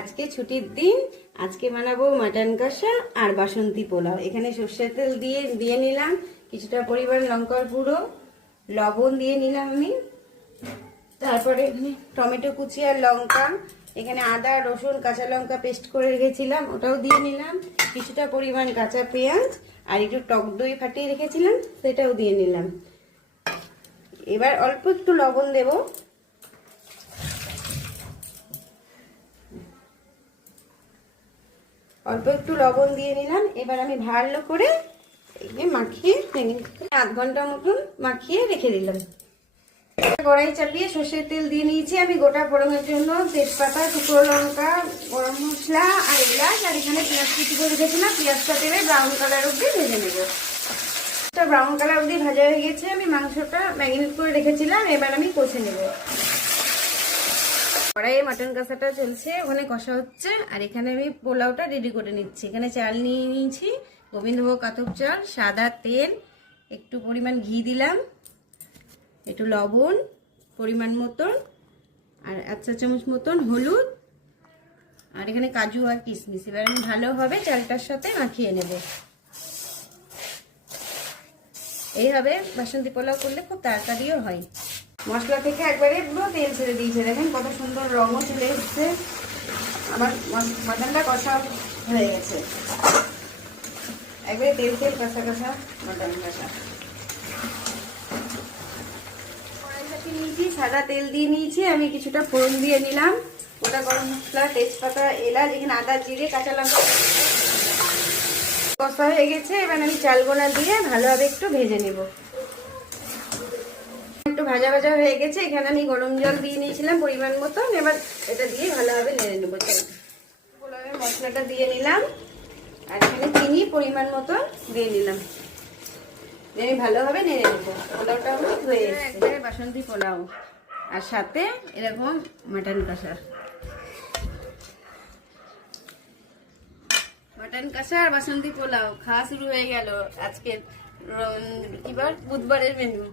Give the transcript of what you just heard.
আজকে ছুটির দিন, আজকে বানাবো মাটন কষা আর বাসন্তী পোলাও। এখানে সর্ষের তেল দিয়ে নিলাম, কিছুটা পরিমাণ লঙ্কার গুঁড়ো, লবণ দিয়ে নিলাম আমি। তারপরে এখানে টমেটো কুচি আর লঙ্কা, এখানে আদা রসুন কাঁচা লঙ্কা পেস্ট করে রেখেছিলাম ওটাও দিয়ে নিলাম, কিছুটা পরিমাণ কাঁচা পেঁয়াজ আর একটু টক দই ফাটিয়ে রেখেছিলাম সেটাও দিয়ে নিলাম। এবার অল্প একটু লবণ দেব, অল্প একটু লবণ দিয়ে নিলাম। এবার আমি ভালো করে মাখিয়ে আধ ঘন্টা মতন মাখিয়ে রেখে দিলাম। কড়াই চাপিয়ে সর্ষের তেল দিয়ে নিয়েছি আমি গোটা ফোড়নের জন্য, তেজপাতা, শুকনো লঙ্কা, গরম মশলা আর এলাচ, আর এখানে পেঁয়াজ কুচি করে রেখেছিলাম। পেঁয়াজটা তেলে ব্রাউন কালার অবধি ভেজে নেব। ব্রাউন কালার অবধি ভাজা হয়ে গেছে, আমি মাংসটা ম্যারিনেট করে রেখেছিলাম, এবার আমি কষে নেব। কড়াইয়ে মাটন কষাটা চলছে, ওখানে কষা হচ্ছে, আর এখানে আমি পোলাওটা রেডি করে নিচ্ছি। এখানে চাল নিয়ে নিয়েছি, গোবিন্দভোগ কাতক চাল, সাদা তেল, একটু পরিমাণ ঘি দিলাম, একটু লবণ পরিমাণ মতন, আর 1 চা চামচ মতন হলুদ, আর এখানে কাজু আর কিশমিশ। এবার আমি ভালোভাবে চালটার সাথে মাখিয়ে নেব। এইভাবে বাসন্তী পোলাও করলে খুব তাড়াতাড়িও হয়। মশলা থেকে একবারে পুরো তেল ছেড়ে দিয়েছে, দেখেন কত সুন্দর রঙও চলে এসছে। আমার মাটনটা কষা হয়ে গেছে, একবারে তেল তেল কষা কষা মাটন কষা। নিয়েছি সাদা তেল দিয়ে নিয়েছি, আমি কিছুটা ফোড়ন দিয়ে নিলাম, ওটা গরম মশলা, তেজপাতা, এলাচ, এখানে আদা জিরে কাঁচা লঙ্কা কষা হয়ে গেছে। এবার আমি চালগোনা দিয়ে ভালোভাবে একটু ভেজে নেব। একটু ভাজা ভাজা হয়ে গেছে, এখানে আমি গরম জল দিয়ে নিয়েছিলাম পরিমাণ মতন, এবার এটা দিয়ে ভালোভাবে নেড়ে নেবো। পোলাওয়ের মশলাটা দিয়ে নিলাম, আর এখানে চিনি পরিমাণ মতন দিয়ে নিলাম, আমি ভালোভাবে নেড়ে নেবো। পোলাওটা হয়ে এসেছে, বাসন্তী পোলাও আর সাথে এরকম মাটন কষা। মাটন কষা আর বাসন্তী পোলাও খাওয়া শুরু হয়ে গেল আজকে বুধবারের মেনু।